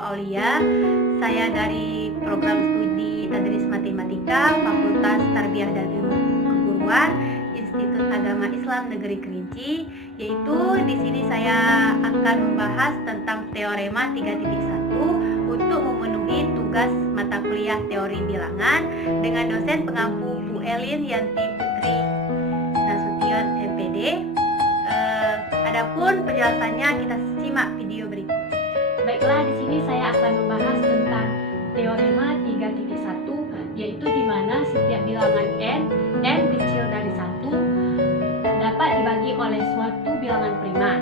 Aulia. Saya dari program studi Tadris Matematika Fakultas Tarbiyah dan Ilmu Keguruan Institut Agama Islam Negeri Kerinci. Yaitu di sini saya akan membahas tentang teorema 3.1 untuk memenuhi tugas mata kuliah teori bilangan dengan dosen pengampu Bu Elin Yanti Putri Nasution MPD. Adapun penjelasannya kita simak video berikut. Baiklah, di sini saya akan membahas tentang teorema 3.1, yaitu di mana setiap bilangan n kecil dari 1 dapat dibagi oleh suatu bilangan prima.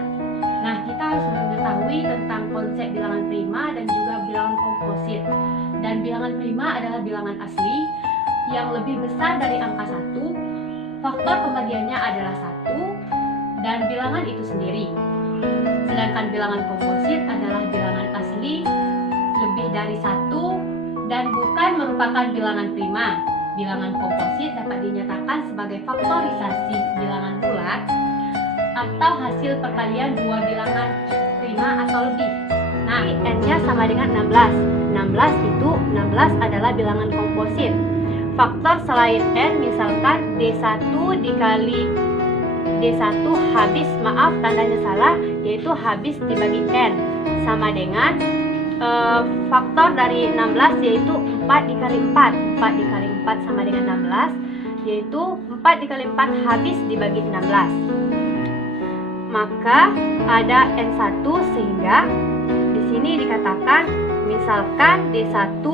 Nah, kita harus mengetahui tentang konsep bilangan prima dan juga bilangan komposit. Dan bilangan prima adalah bilangan asli yang lebih besar dari angka 1, faktor pembagiannya adalah 1, dan bilangan itu sendiri. Sedangkan bilangan komposit adalah bilangan asli lebih dari 1 dan bukan merupakan bilangan prima. Bilangan komposit dapat dinyatakan sebagai faktorisasi bilangan bulat atau hasil perkalian dua bilangan prima atau lebih. Nah, n-nya sama dengan 16. 16 adalah bilangan komposit. Faktor selain n misalkan D1 dikali D1 habis, maaf tandanya salah, yaitu habis dibagi n sama dengan faktor dari 16 yaitu 4 dikali 4. 4 dikali 4 sama dengan 16, yaitu 4 dikali 4 habis dibagi 16. Maka ada n1 sehingga di sini dikatakan misalkan D1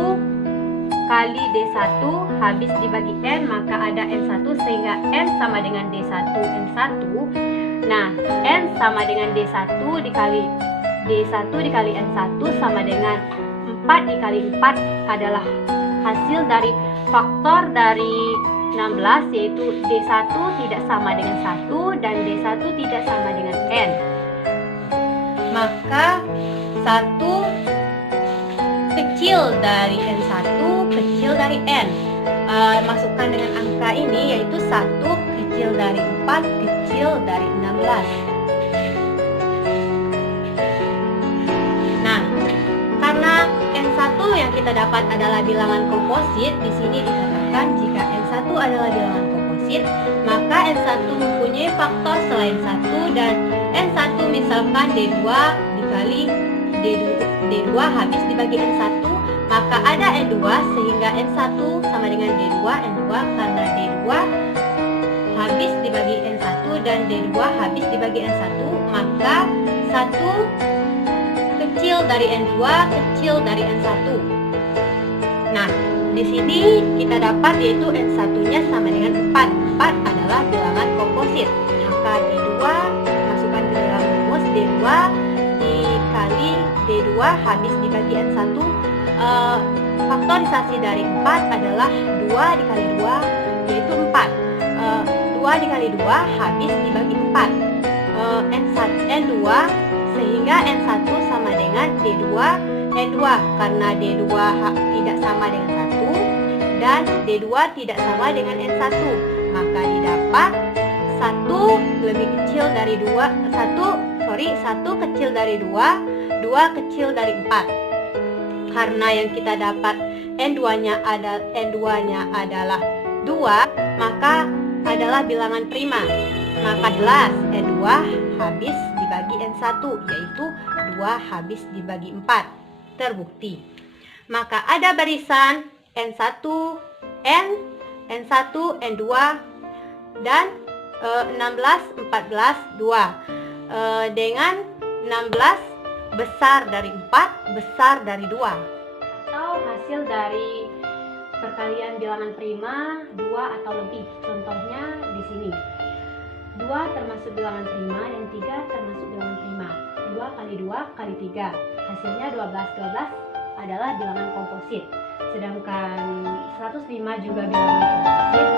kali D1 habis dibagi n, maka ada n1 sehingga n sama dengan D1 n1. Nah, n sama dengan D1 dikali n1 sama dengan 4 dikali 4 adalah hasil dari faktor dari 16, yaitu D1 tidak sama dengan 1 dan D1 tidak sama dengan n. Maka 1 kecil dari n1 kecil dari n. Masukkan dengan angka ini, yaitu 1 kecil dari 4 kecil dari 16. Nah, karena n1 yang kita dapat adalah bilangan komposit, di sini dikatakan jika n1 adalah bilangan komposit, maka n1 mempunyai faktor selain 1 dan n1 misalkan D2 dikali D2 habis dibagi n1, maka ada n2 sehingga n1 sama dengan D2 n2 karena D2 habis dibagi n1 dan D2 habis dibagi n1, maka 1 kecil dari n2 kecil dari n1. Nah, di sini kita dapat yaitu n1-nya sama dengan 4. 4 adalah bilangan komposit. Maka D2 masukkan ke dalam rumus, D2 dikali D2 habis dibagi n1. Faktorisasi dari 4 adalah 2 dikali 2 yaitu 4. 2 dikali 2 habis dibagi 4. N2 sehingga N1 sama dengan D2 N2 karena D2 tidak sama dengan 1 dan D2 tidak sama dengan N1, maka didapat 1 lebih kecil dari 1 kecil dari 2 kecil dari 4. Karena yang kita dapat N2-nya adalah 2, maka adalah bilangan prima. Maka jelas N2 habis dibagi N1, yaitu 2 habis dibagi 4. Terbukti. Maka ada barisan N1, N1, N2 dan 16, 14, 2 dengan 16 besar dari 4, besar dari 2. Atau hasil dari perkalian bilangan prima 2 atau lebih. Contohnya di sini. 2 termasuk bilangan prima dan 3 termasuk bilangan prima. 2 kali 2 kali 3. Hasilnya 12. 12 adalah bilangan komposit. Sedangkan 105 juga bilangan komposit